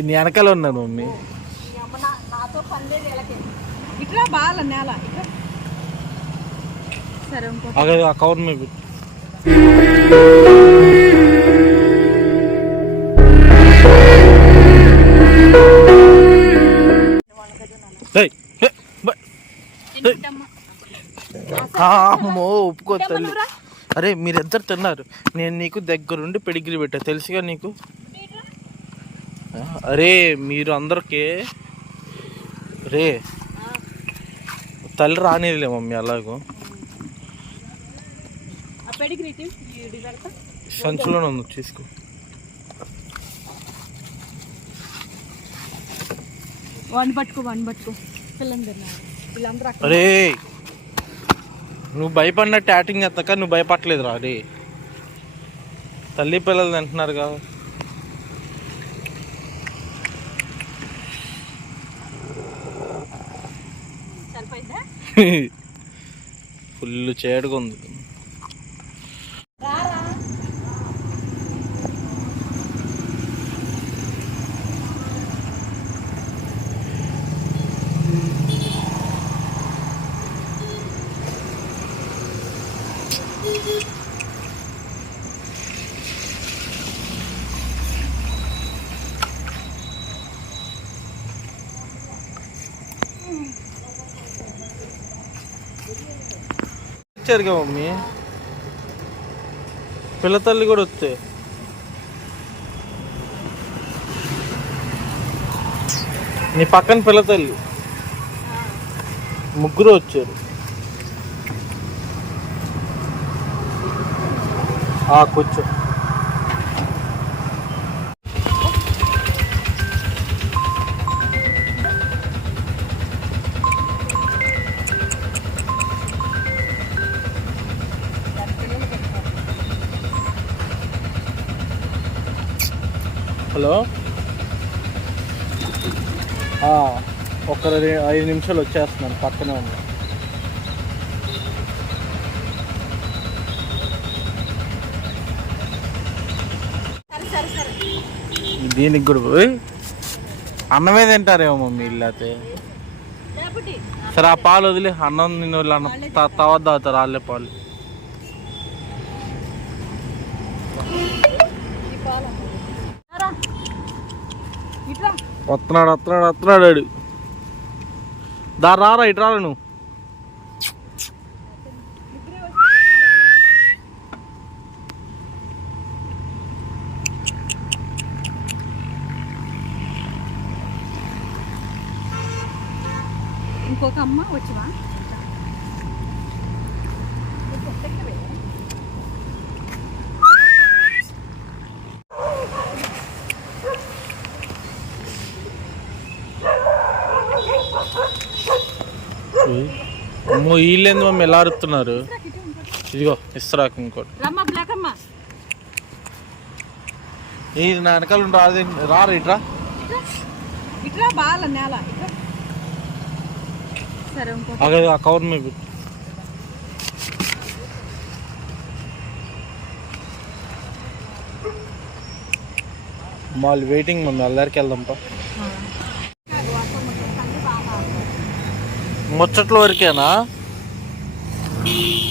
నీ వెనకాల ఉన్నాను మమ్మీ ఇట్లా బాగా నేల సరే ఆ కవర్ మీద అమ్మో ఒప్పుకో తల్లి. అరే మీరిద్దరు తిన్నారు? నేను నీకు దగ్గరుండి పెడిగిరి పెట్టా. తెలుసుగా నీకు? అరే మీరు అందరికీ రే తల్లి రానిదిలే మమ్మీ అలాగూ. సంచులోనే ఉంది తీసుకో. వన్ పట్టుకో వన్ పట్టుకో. అరే నువ్వు భయపడినట్టు యాక్టింగ్ చేస్తాక నువ్వు భయపడలేదు రా అరే. తల్లి పిల్లలు తింటున్నారుగా సరిపోయిందా ఫుల్ చేడుగా ఉంది వచ్చారుగా మమ్మీ. పిల్ల తల్లి కూడా వస్తే. నీ పక్కన పిల్ల తల్లి. ముగ్గురు వచ్చారు. ఆ కూర్చో. ఒక ఐదు నిమిషాలు వచ్చేస్తున్నాను పక్కనే ఉన్నా సరే సరే సరే దీనికి కూడా పోయి అన్నమే తింటారేమో మమ్మీ ఇల్లాతే సరే ఆ పాలు వదిలే అన్నం నిన్ను వాళ్ళు అన్న త- తర్వాత తాగుతారు వాళ్ళే పాలు ఈ పాలు రారా ఇట్లా వస్తున్నాడు వస్తున్నాడు వస్తున్నాడు వాడు. దా రారా ఇటు రారా నువ్వు ఇంకొక అమ్మ వచ్చివా అమ్మో వీళ్ళేంది మమ్మీ ఎలా అరుతున్నారు? ఇదిగో ఇస్తరాకు ఇంకోటి. ఇది నా వెనకాల రాదే రారా ఇట్రా. నేల సరే ఇంకో. అదే ఆ కవర్ పెట్టు. వాళ్ళు వెయిటింగ్ మమ్మీ అందరికి వెళ్దాంపా ముచ్చట్ల వరకేనా? you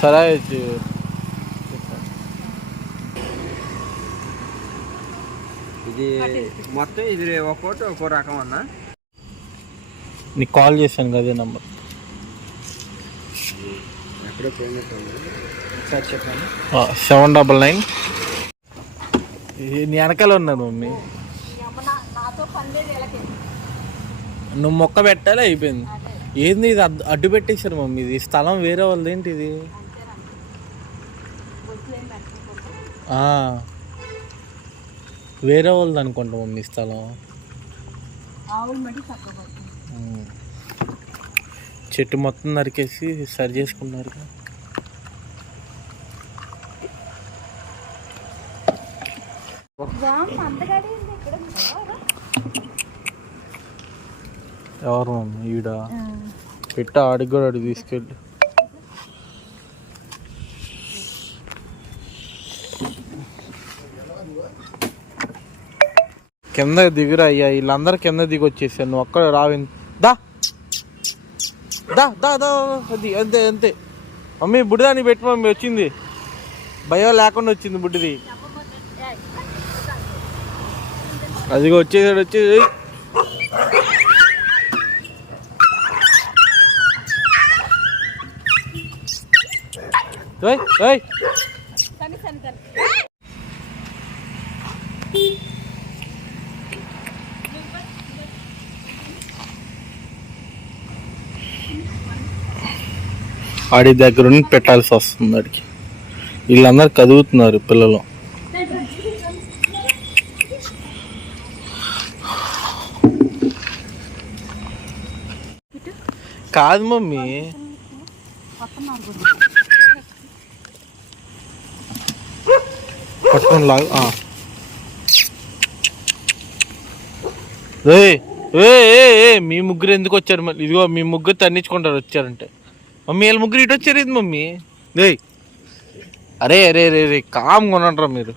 సరే ఇది ఇది మొత్తం ఇది ఒక్కోటి ఒక్కో రకం అన్న. నీకు కాల్ చేశాను కదా నంబర్. ఎక్కడో చెప్పండి. Seven double nine. నీ వెనకాల ఉన్నాను మమ్మీ. నువ్వు మొక్క పెట్టాలి అయిపోయింది. ఏంది ఇది? అడ్డు అడ్డు పెట్టేశారు మమ్మీ. ఇది స్థలం వేరే వాళ్ళది ఏంటి ఇది అంతేనా వదిలేం పెట్టకూడదు. ఆ. వేరే వాళ్ళది అనుకుంటా మమ్మీ స్థలం. చెట్టు మొత్తం నరికేసి సరి చేసుకున్నారు ఎవరు? మమ్మీ? ఈడ? పెట్ట ఆడికి కూడా అడిగి తీసుకెళ్ళి. కింద దిగురు అయ్యా వీళ్ళందరూ కింద దిగి వచ్చేసాను నువ్వు ఒక్కడ రావి దా. దా దా దా అది అంతే అంతే. మమ్మీ బుడిదాన్ని పెట్టి మమ్మీ వచ్చింది. భయం లేకుండా వచ్చింది బుడ్డిది. అదిగో వచ్చేసాడు వచ్చేది ఓయ్ ఓయ్ ఆడి దగ్గర నుండి పెట్టాల్సి వస్తుంది ఆడికి. వీళ్ళందరూ కదుగుతున్నారు పిల్లలు. కాదు మమ్మీ. పట్టుకొని లాగా ఏయ్, మీ ముగ్గురు ఎందుకు వచ్చారు? మళ్ళీ ఇదిగో మీ ముగ్గురు తన్నించుకుంటారు వచ్చారంటే. మమ్మీ వీళ్ళ ముగ్గురు ఇటు వచ్చారు ఇది మమ్మీ? ఏయ్. అరే అరే అరే అరే కామ్ కొనంటారా మీరు.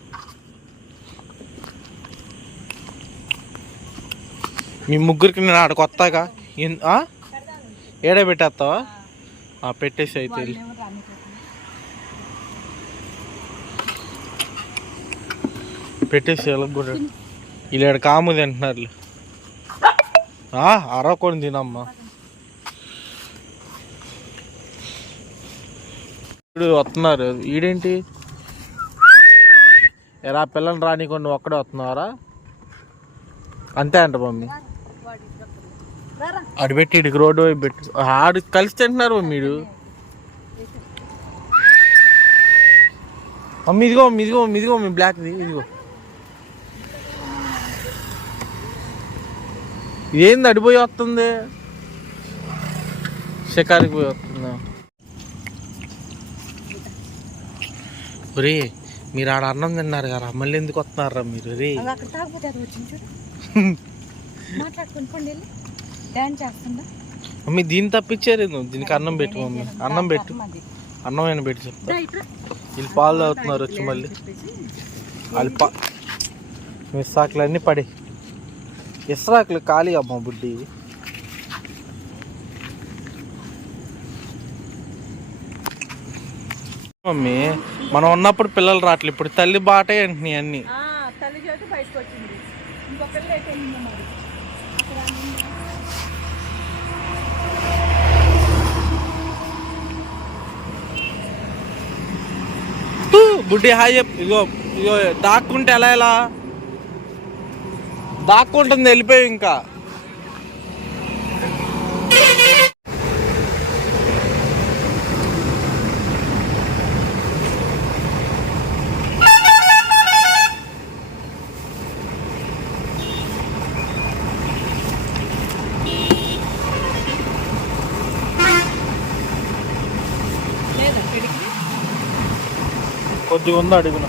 మీ ముగ్గురికి నేను ఆడ కొత్తగా? ఏడే పెట్టేస్తావా? పెట్టేసి అయితే. పెట్టేసి వెళ్ళకు కూడా. వీళ్ళు ఈడ కాము తింటున్నారు అరవకొని తినమ్మా. ఇప్పుడు వస్తున్నారు. ఈడేంటి? ఎరా పిల్లలు రానికుండా ఒక్కడే వస్తున్నారా అంతే అంట మమ్మీ. ఆడు పెట్టి ఇడికి రోడ్డు వైపు పెట్టి. ఆడు కలిసి తింటున్నారు మీరు మమ్మీ ఇదిగో మమ్మీ ఇదిగో మమ్మీ ఇదిగో మీ బ్లాక్ది ఇదిగో. ఏంది అడిపోయి వస్తుంది? షికారికి పోయి వస్తుందా? ఒరే మీరు ఆడ అన్నం తిన్నారు కదా మళ్ళీ ఎందుకు వస్తున్నారా మీరు? రే అక్కడ తాగపోతే అది వచ్చింది చూడు. మాట్లాడుకుని పండి వెళ్ళి డాన్స్ చేస్తుందా? మమ్మీ దీన్ని తప్పించారు దీనికి అన్నం పెట్టు మమ్మీ అన్నం పెట్టు. అన్నం అయినా పెట్టి చెప్తా. వీళ్ళు పాలు తాగుతున్నారు వచ్చి మళ్ళీ. వాళ్ళు పా మిస్సాకులు అన్నీ పడి. ఇస్రాకులు ఖాళీ అమ్మ బుడ్డి. మమ్మీ మనం ఉన్నప్పుడు పిల్లలు రావట్లేదు ఇప్పుడు తల్లి బాటే అంటున్నాయి అన్నీ. బుడ్డి హాయ్ ఇగో ఇగో దాక్కుంటే ఎలా ఎలా? దాక్కుంటుంది వెళ్ళిపోయి ఇంకా. కొద్దిగా ఉందా అడుగునా